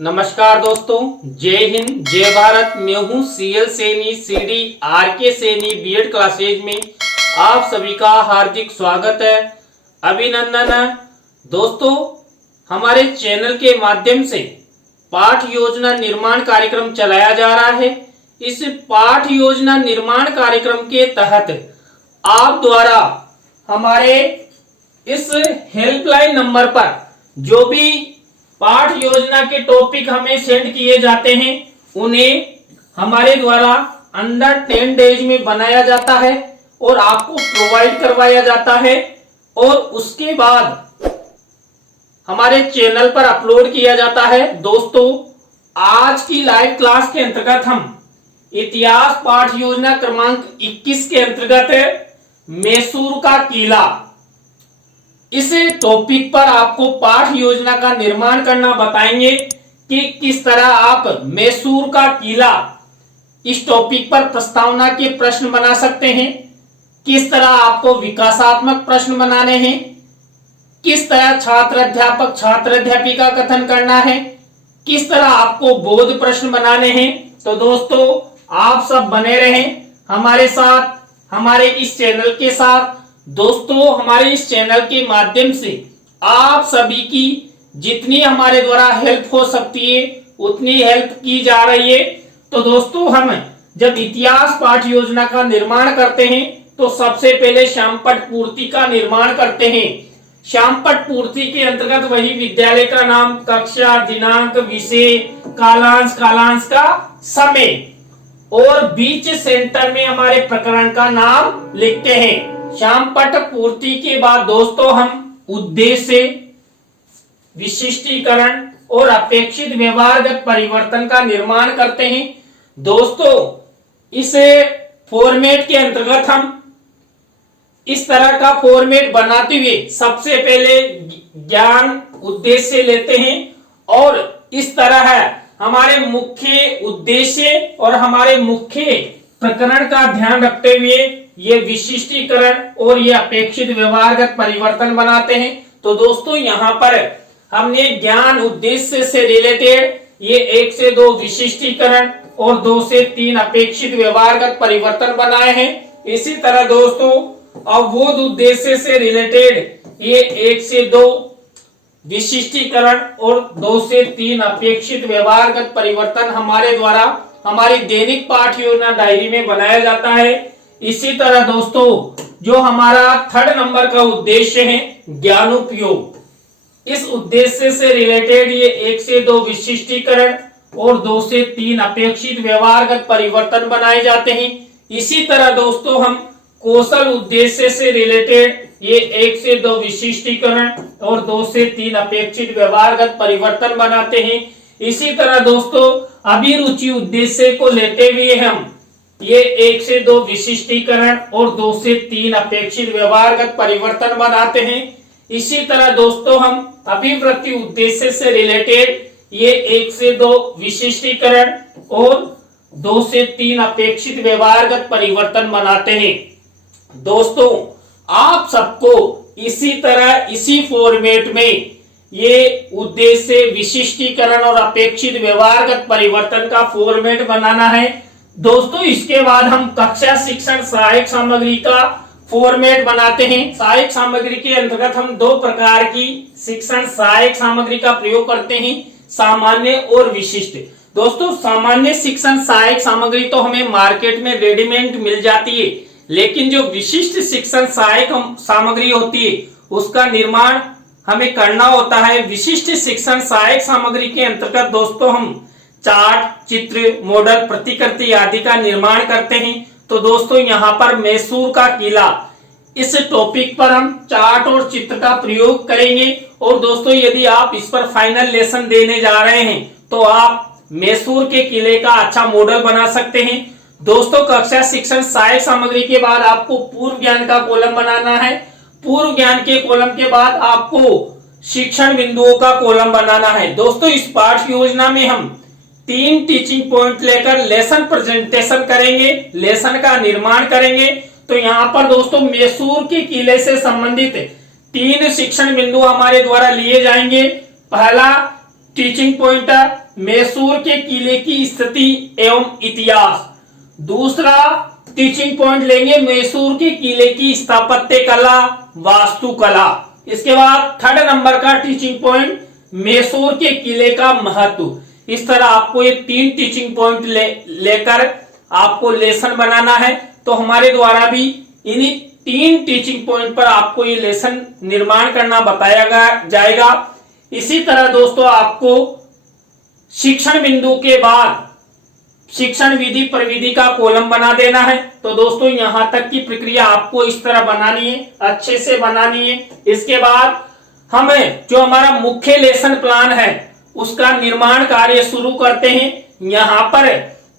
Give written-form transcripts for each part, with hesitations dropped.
नमस्कार दोस्तों, जय हिंद जय भारत। मैं हूं CL Saini CD RK Saini BEd classes में आप सभी का हार्दिक स्वागत है, अभिनंदन है। दोस्तों, हमारे चैनल के माध्यम से पाठ योजना निर्माण कार्यक्रम चलाया जा रहा है। इस पाठ योजना निर्माण कार्यक्रम के तहत आप द्वारा हमारे इस हेल्पलाइन नंबर पर जो भी पाठ योजना के टॉपिक हमें सेंड किए जाते हैं उन्हें हमारे द्वारा अंडर 10 डेज में बनाया जाता है और आपको प्रोवाइड करवाया जाता है और उसके बाद हमारे चैनल पर अपलोड किया जाता है। दोस्तों, आज की लाइव क्लास के अंतर्गत हम इतिहास पाठ योजना क्रमांक 21 के अंतर्गत मैसूर का किला, इस टॉपिक पर आपको पाठ योजना का निर्माण करना बताएंगे कि किस तरह आप मैसूर का किला इस टॉपिक पर प्रस्तावना के प्रश्न बना सकते हैं, किस तरह आपको विकासात्मक प्रश्न बनाने हैं, किस तरह छात्र अध्यापक छात्र अध्यापिका कथन करना है, किस तरह आपको बोध प्रश्न बनाने हैं। तो दोस्तों, आप सब बने रहें हमारे साथ, हमारे इस चैनल के साथ। दोस्तों, हमारे इस चैनल के माध्यम से आप सभी की जितनी हमारे द्वारा हेल्प हो सकती है उतनी हेल्प की जा रही है। तो दोस्तों, हम जब इतिहास पाठ योजना का निर्माण करते हैं तो सबसे पहले श्यामपट्ट पूर्ति का निर्माण करते हैं। श्यामपट्ट पूर्ति के अंतर्गत वही विद्यालय का नाम, कक्षा, दिनांक, विषय, कालांश का समय और बीच सेंटर में हमारे प्रकरण का नाम लिखते हैं। श्यामपट्ट पूर्ति के बाद दोस्तों हम उद्देश्य, विशिष्टीकरण और अपेक्षित व्यवहारगत परिवर्तन का निर्माण करते हैं। दोस्तों, इस फॉर्मेट के अंतर्गत हम इस तरह का फॉर्मेट बनाते हुए सबसे पहले ज्ञान उद्देश्य लेते हैं और इस तरह है हमारे मुख्य उद्देश्य और हमारे मुख्य प्रकरण का ध्यान रखते हुए ये विशिष्टीकरण और ये अपेक्षित व्यवहारगत परिवर्तन बनाते हैं। तो दोस्तों, यहाँ पर हमने ज्ञान उद्देश्य से रिलेटेड ये 1 से 2 विशिष्टीकरण और 2 से 3 अपेक्षित व्यवहारगत परिवर्तन बनाए हैं। इसी तरह दोस्तों, अवबोध उद्देश्य से रिलेटेड ये 1 से 2 विशिष्टीकरण और 2 से 3 अपेक्षित व्यवहारगत परिवर्तन हमारे द्वारा हमारी दैनिक पाठ योजना डायरी में बनाया जाता है। इसी तरह दोस्तों, जो हमारा 3rd नंबर का उद्देश्य है ज्ञानोपयोग, इस उद्देश्य से रिलेटेड ये 1 से 2 विशिष्टीकरण और 2 से 3 अपेक्षित व्यवहारगत परिवर्तन बनाए जाते हैं। इसी तरह दोस्तों, हम कौशल उद्देश्य से रिलेटेड ये 1 से 2 विशिष्टीकरण और 2 से 3 अपेक्षित व्यवहारगत परिवर्तन बनाते हैं। इसी तरह दोस्तों, अभिरुचि उद्देश्य को लेते हुए हम ये 1 से 2 विशिष्टीकरण और 2 से 3 अपेक्षित व्यवहारगत परिवर्तन बनाते हैं। इसी तरह दोस्तों, हम अभिवृत्ति उद्देश्य से रिलेटेड ये 1 से 2 विशिष्टीकरण और 2 से 3 अपेक्षित व्यवहारगत परिवर्तन बनाते हैं। दोस्तों, आप सबको इसी तरह इसी फॉर्मेट में ये उद्देश्य, विशिष्टीकरण और अपेक्षित व्यवहारगत परिवर्तन का फॉर्मेट बनाना है। दोस्तों, इसके बाद हम कक्षा शिक्षण सहायक सामग्री का फॉर्मेट बनाते हैं। सहायक सामग्री के अंतर्गत हम 2 प्रकार की शिक्षण सहायक सामग्री का प्रयोग करते हैं, सामान्य और विशिष्ट। दोस्तों, सामान्य शिक्षण सहायक सामग्री तो हमें मार्केट में रेडीमेड मिल जाती है, लेकिन जो विशिष्ट शिक्षण सहायक सामग्री होती है उसका निर्माण हमें करना होता है। विशिष्ट शिक्षण सहायक सामग्री के अंतर्गत दोस्तों हम चार्ट, चित्र, मॉडल, प्रतिकृति आदि का निर्माण करते हैं। तो दोस्तों, यहाँ पर मैसूर का किला, इस टॉपिक पर हम चार्ट और चित्र का प्रयोग करेंगे। और दोस्तों, यदि आप इस पर फाइनल लेसन देने जा रहे हैं तो आप मैसूर के किले का अच्छा मॉडल बना सकते हैं। दोस्तों, कक्षा शिक्षण सहायक सामग्री के बाद आपको पूर्व ज्ञान का कॉलम बनाना है। पूर्व ज्ञान के कॉलम के बाद आपको शिक्षण बिंदुओं का कॉलम बनाना है। दोस्तों, इस पाठ योजना में हम 3 टीचिंग पॉइंट लेकर लेसन प्रेजेंटेशन करेंगे, लेसन का निर्माण करेंगे। तो यहाँ पर दोस्तों, मैसूर के किले से संबंधित 3 शिक्षण बिंदु हमारे द्वारा लिए जाएंगे। पहला, टीचिंग पॉइंट मैसूर के किले की स्थिति एवं इतिहास। दूसरा टीचिंग पॉइंट लेंगे मैसूर के किले की स्थापत्य कला, वास्तुकला। इसके बाद थर्ड नंबर का टीचिंग पॉइंट मैसूर के किले का महत्व। इस तरह आपको ये 3 टीचिंग पॉइंट लेकर आपको लेसन बनाना है। तो हमारे द्वारा भी इन्हीं 3 टीचिंग पॉइंट पर आपको ये लेसन निर्माण करना बताया जाएगा। इसी तरह दोस्तों आपको शिक्षण बिंदु के बाद शिक्षण विधि प्रविधि का कॉलम बना देना है। तो दोस्तों यहां तक की प्रक्रिया आपको इस तरह बनानी है, अच्छे से बनानी है। इसके बाद हमें जो हमारा मुख्य लेसन प्लान है उसका निर्माण कार्य शुरू करते हैं। यहाँ पर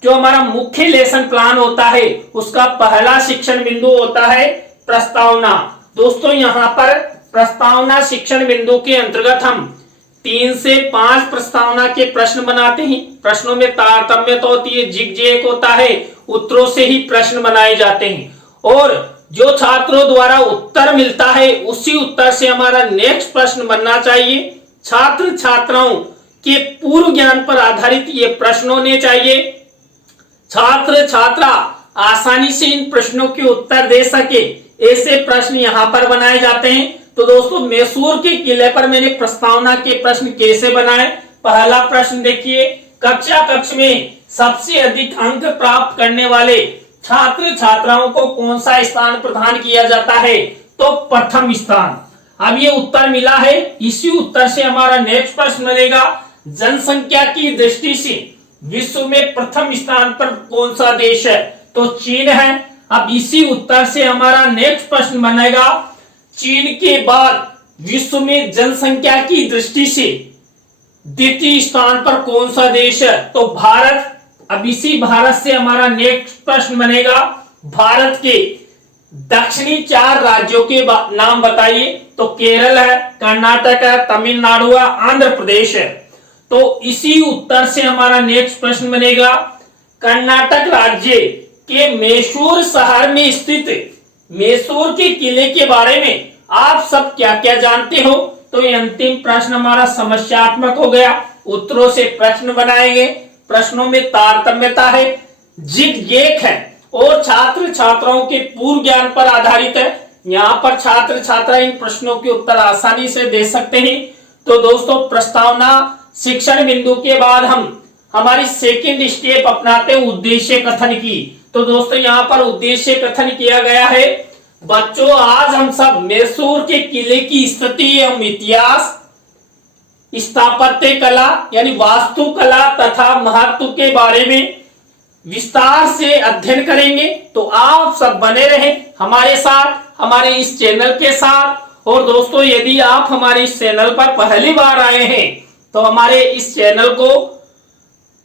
जो हमारा मुख्य लेसन प्लान होता है उसका पहला शिक्षण बिंदु होता है प्रस्तावना। दोस्तों यहाँ पर प्रस्तावना शिक्षण बिंदु के अंतर्गत हम 3 से 5 प्रस्तावना के प्रश्न बनाते हैं। प्रश्नों में तारतम्यता होती है, जिग-जैग होता है, उत्तरों से ही प्रश्न बनाए जाते हैं और जो छात्रों द्वारा उत्तर मिलता है उसी उत्तर से हमारा नेक्स्ट प्रश्न बनना चाहिए। छात्र छात्राओं के पूर्व ज्ञान पर आधारित ये प्रश्न होने चाहिए। छात्र छात्रा आसानी से इन प्रश्नों के उत्तर दे सके, ऐसे प्रश्न यहाँ पर बनाए जाते हैं। तो दोस्तों मैसूर के किले पर मैंने प्रस्तावना के प्रश्न कैसे बनाए। पहला प्रश्न देखिए, कक्षा कक्ष में सबसे अधिक अंक प्राप्त करने वाले छात्र छात्राओं को कौन सा स्थान प्रदान किया जाता है? तो प्रथम स्थान। अब ये उत्तर मिला है, इसी उत्तर से हमारा नेक्स्ट प्रश्न बनेगा, जनसंख्या की दृष्टि से विश्व में प्रथम स्थान पर कौन सा देश है? तो चीन है। अब इसी उत्तर से हमारा नेक्स्ट प्रश्न बनेगा, चीन के बाद विश्व में जनसंख्या की दृष्टि से द्वितीय स्थान पर कौन सा देश है? तो भारत। अब इसी भारत से हमारा नेक्स्ट प्रश्न बनेगा, भारत के दक्षिणी 4 राज्यों के नाम बताइए। तो केरल है, कर्नाटक है, तमिलनाडु है, आंध्र प्रदेश है। तो इसी उत्तर से हमारा नेक्स्ट प्रश्न बनेगा, कर्नाटक राज्य के मैसूर शहर में स्थित मैसूर के किले के बारे में आप सब क्या क्या जानते हो? तो ये अंतिम प्रश्न हमारा समस्यात्मक हो गया, उत्तरों से प्रश्न बनाएंगे। प्रश्नों में तारतम्यता है, जिग-जैग है और छात्र छात्राओं के पूर्व ज्ञान पर आधारित है। यहाँ पर छात्र छात्रा इन प्रश्नों के उत्तर आसानी से दे सकते हैं। तो दोस्तों प्रस्तावना शिक्षण बिंदु के बाद हम हमारी सेकंड स्टेप अपनाते हैं उद्देश्य कथन की। तो दोस्तों यहाँ पर उद्देश्य कथन किया गया है, बच्चों आज हम सब मैसूर के किले की स्थिति एवं इतिहास, स्थापत्य कला यानी वास्तुकला तथा महत्व के बारे में विस्तार से अध्ययन करेंगे। तो आप सब बने रहें हमारे साथ, हमारे इस चैनल के साथ। और दोस्तों यदि आप हमारे इस चैनल पर पहली बार आए हैं तो हमारे इस चैनल को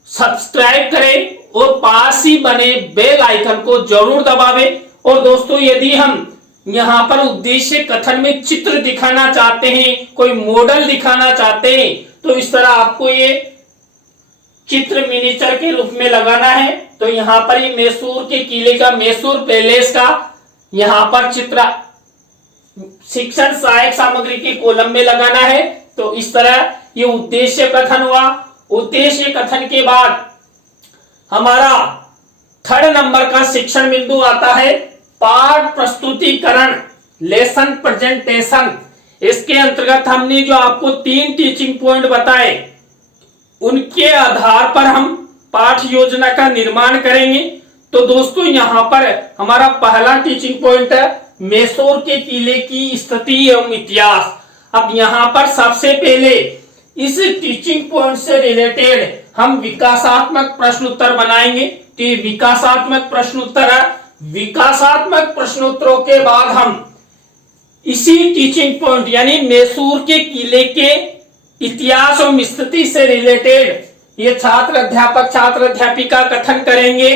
सब्सक्राइब करें और पास ही बने बेल आइकन को जरूर दबावें। और दोस्तों यदि हम यहाँ पर उद्देश्य कथन में चित्र दिखाना चाहते हैं, कोई मॉडल दिखाना चाहते हैं, तो इस तरह आपको ये चित्र मिनीचर के रूप में लगाना है। तो यहाँ पर ये मैसूर के किले का, मैसूर पैलेस का यहाँ पर चित्र शिक्षण सहायक सामग्री के कॉलम में लगाना है। तो इस तरह ये उद्देश्य कथन हुआ। उद्देश्य कथन के बाद हमारा थर्ड नंबर का शिक्षण बिंदु आता है पाठ प्रस्तुतिकरण, लेसन प्रेजेंटेशन। इसके अंतर्गत हमने जो आपको 3 टीचिंग पॉइंट बताए उनके आधार पर हम पाठ योजना का निर्माण करेंगे। तो दोस्तों यहाँ पर हमारा पहला टीचिंग पॉइंट है मैसूर के किले की स्थिति एवं इतिहास। अब यहाँ पर सबसे पहले इस टीचिंग पॉइंट से रिलेटेड हम विकासात्मक प्रश्न उत्तर बनाएंगे। तो ये विकासात्मक प्रश्न उत्तर है। विकासात्मक प्रश्नोत्तरों के बाद हम इसी टीचिंग पॉइंट यानी मैसूर के किले के इतिहास और स्थिति से रिलेटेड ये छात्र अध्यापिका कथन करेंगे।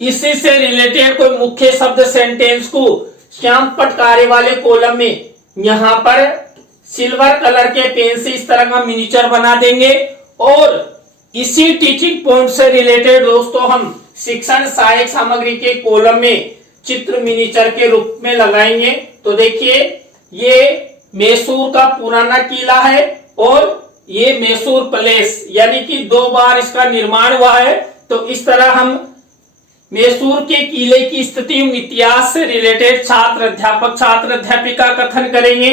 इसी से रिलेटेड कोई मुख्य शब्द सेंटेंस को श्याम पटकारे वाले कॉलम में यहाँ पर सिल्वर कलर के पेन से इस तरह का मिनीचर बना देंगे। और इसी टीचिंग पॉइंट से रिलेटेड दोस्तों हम शिक्षण सहायक सामग्री के कॉलम में चित्र मिनीचर के रूप में लगाएंगे। तो देखिए ये मैसूर का पुराना किला है और ये मैसूर पैलेस, यानी कि 2 बार इसका निर्माण हुआ है। तो इस तरह हम मैसूर के किले की स्थिति एवं इतिहास से रिलेटेड छात्र अध्यापक छात्र अध्यापिका कथन करेंगे।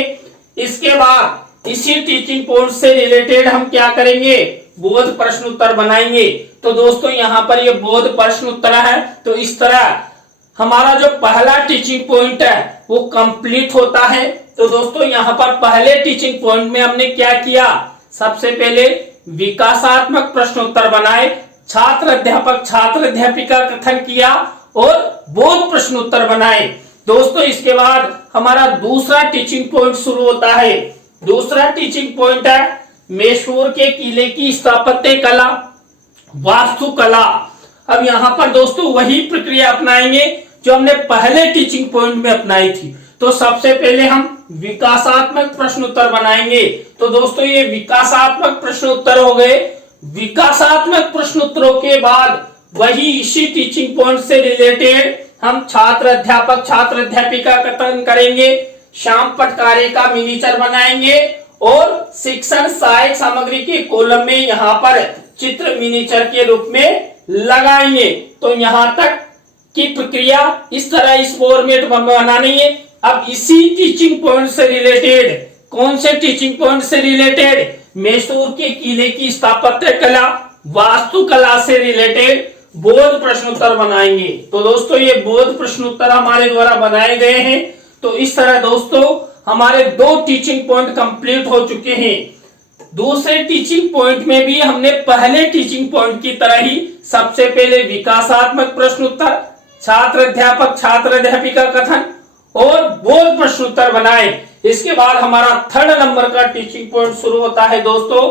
इसके बाद इसी टीचिंग पॉइंट से रिलेटेड हम क्या करेंगे, बोध प्रश्न उत्तर बनाएंगे। तो दोस्तों यहाँ पर ये बोध प्रश्न उत्तर है। तो इस तरह हमारा जो पहला टीचिंग पॉइंट है वो कंप्लीट होता है। तो दोस्तों यहाँ पर पहले टीचिंग पॉइंट में हमने क्या किया, सबसे पहले विकासात्मक प्रश्नोत्तर बनाए, छात्र अध्यापक छात्र अध्यापिका कथन किया और बोध प्रश्नोत्तर बनाए। दोस्तों इसके बाद हमारा दूसरा टीचिंग पॉइंट शुरू होता है। दूसरा टीचिंग पॉइंट है मैसूर के किले की स्थापत्य कला वास्तुकला। अब यहाँ पर दोस्तों वही प्रक्रिया अपनाएंगे जो हमने पहले टीचिंग पॉइंट में अपनाई थी। तो सबसे पहले हम विकासात्मक प्रश्नोत्तर बनाएंगे। तो दोस्तों ये विकासात्मक प्रश्नोत्तर हो गए। विकासात्मक प्रश्नोत्तरों के बाद वही इसी टीचिंग पॉइंट से रिलेटेड हम छात्र अध्यापक छात्र अध्यापिका कथन करेंगे, शाम पटकारे का मिनीचर बनाएंगे और शिक्षण सहायक सामग्री के कॉलम में यहाँ पर चित्र मिनीचर के रूप में लगाएंगे। तो यहाँ तक की प्रक्रिया इस तरह इस फॉर्मेट में बनानी है। अब इसी टीचिंग पॉइंट से रिलेटेड, कौन से टीचिंग पॉइंट से रिलेटेड, मैसूर के किले की स्थापत्य कला वास्तुकला से रिलेटेड बोध प्रश्नोत्तर बनाएंगे। तो दोस्तों ये बोध प्रश्नोत्तर हमारे द्वारा बनाए गए हैं। तो इस तरह दोस्तों हमारे 2 टीचिंग पॉइंट कंप्लीट हो चुके हैं। दूसरे टीचिंग पॉइंट में भी हमने पहले टीचिंग पॉइंट की तरह ही सबसे पहले विकासात्मक प्रश्नोत्तर, छात्र अध्यापक छात्र अध्यापिका कथन और बोध प्रश्नोत्तर बनाए। इसके बाद हमारा 3rd नंबर का टीचिंग पॉइंट शुरू होता है। दोस्तों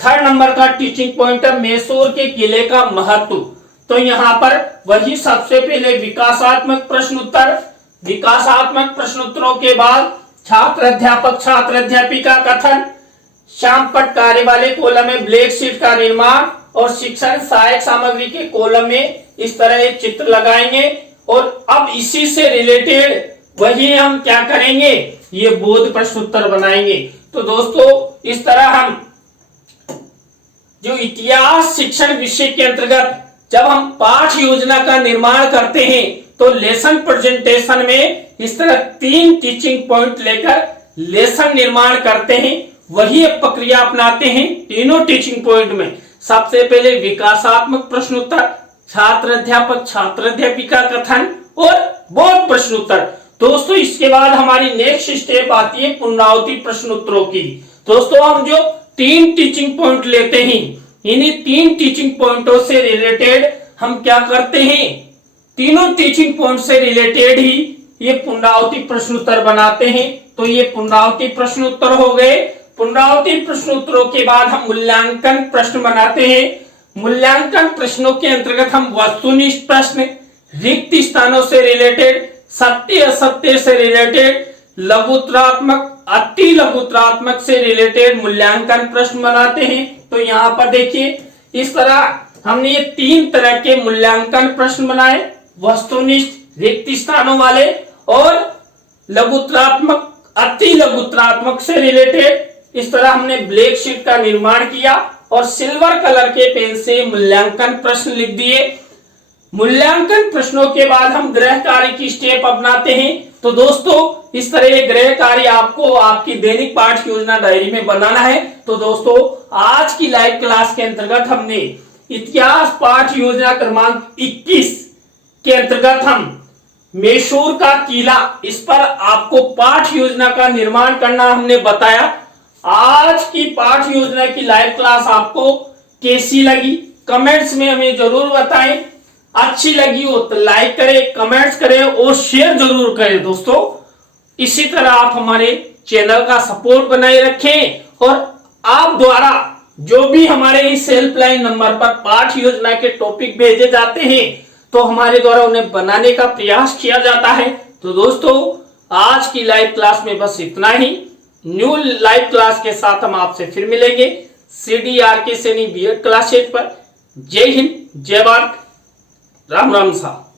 3rd नंबर का टीचिंग पॉइंट है मैसूर के किले का महत्व। तो यहाँ पर वही सबसे पहले विकासात्मक प्रश्नोत्तर, विकासात्मक प्रश्नोत्तरों के बाद छात्र अध्यापक छात्र अध्यापिका कथन, शाम पट कार्य वाले कॉलम में ब्लैक शीट का निर्माण और शिक्षण सहायक सामग्री के कॉलम में इस तरह एक चित्र लगाएंगे। और अब इसी से रिलेटेड वही हम क्या करेंगे, ये बोध प्रश्नोत्तर बनाएंगे। तो दोस्तों इस तरह हम जो इतिहास शिक्षण विषय के अंतर्गत जब हम पाठ योजना का निर्माण करते हैं तो लेसन प्रेजेंटेशन में इस तरह 3 टीचिंग पॉइंट लेकर लेसन निर्माण करते हैं। वही प्रक्रिया अपनाते हैं तीनों टीचिंग पॉइंट में। सबसे पहले विकासात्मक प्रश्नोत्तर, छात्र अध्यापक छात्र अध्यापिका कथन और बोध प्रश्नोत्तर। दोस्तों इसके बाद हमारी नेक्स्ट स्टेप आती है पुनरावृत्ति प्रश्नोत्तरों की। दोस्तों हम जो 3 टीचिंग पॉइंट लेते हैं, इन्हीं 3 टीचिंग पॉइंटों से रिलेटेड हम क्या करते हैं, तीनों टीचिंग पॉइंट से रिलेटेड ही ये पुनरावृत्ति प्रश्नोत्तर बनाते हैं। तो ये पुनरावृत्ति प्रश्नोत्तर हो गए। पुनरावृत्ति प्रश्नोत्तरों के बाद हम मूल्यांकन प्रश्न बनाते हैं। मूल्यांकन प्रश्नों के अंतर्गत हम वस्तुनिष्ठ प्रश्न, रिक्त स्थानों से रिलेटेड, सत्य असत्य से रिलेटेड, लघुत्रात्मक अति लघुत्रात्मक से रिलेटेड मूल्यांकन प्रश्न बनाते हैं। तो यहाँ पर देखिए इस तरह हमने ये 3 तरह के मूल्यांकन प्रश्न बनाए, वस्तुनिष्ठ, रिक्त स्थानों वाले और लघुत्रात्मक अति लघुत्रात्मक से रिलेटेड। इस तरह हमने ब्लैक शीट का निर्माण किया और सिल्वर कलर के पेन से मूल्यांकन प्रश्न लिख दिए। मूल्यांकन प्रश्नों के बाद हम गृह कार्य की स्टेप अपनाते हैं। तो दोस्तों इस तरह ये गृह कार्य आपको आपकी दैनिक पाठ योजना डायरी में बनाना है। तो दोस्तों आज की लाइव क्लास के अंतर्गत हमने इतिहास पाठ योजना क्रमांक 21 के अंतर्गत हम मैसूर का किला, इस पर आपको पाठ योजना का निर्माण करना हमने बताया। आज की पाठ योजना की लाइव क्लास आपको कैसी लगी कमेंट्स में हमें जरूर बताएं। अच्छी लगी हो तो लाइक करें, कमेंट्स करें और शेयर जरूर करें। दोस्तों इसी तरह आप हमारे चैनल का सपोर्ट बनाए रखें और आप द्वारा जो भी हमारे इस हेल्पलाइन नंबर पर पाठ योजना के टॉपिक भेजे जाते हैं तो हमारे द्वारा उन्हें बनाने का प्रयास किया जाता है। तो दोस्तों आज की लाइव क्लास में बस इतना ही। न्यू लाइव क्लास के साथ हम आपसे फिर मिलेंगे CDRK सैनी B.Ed क्लास 8 पर। जय हिंद, जय भारत, राम राम साहब।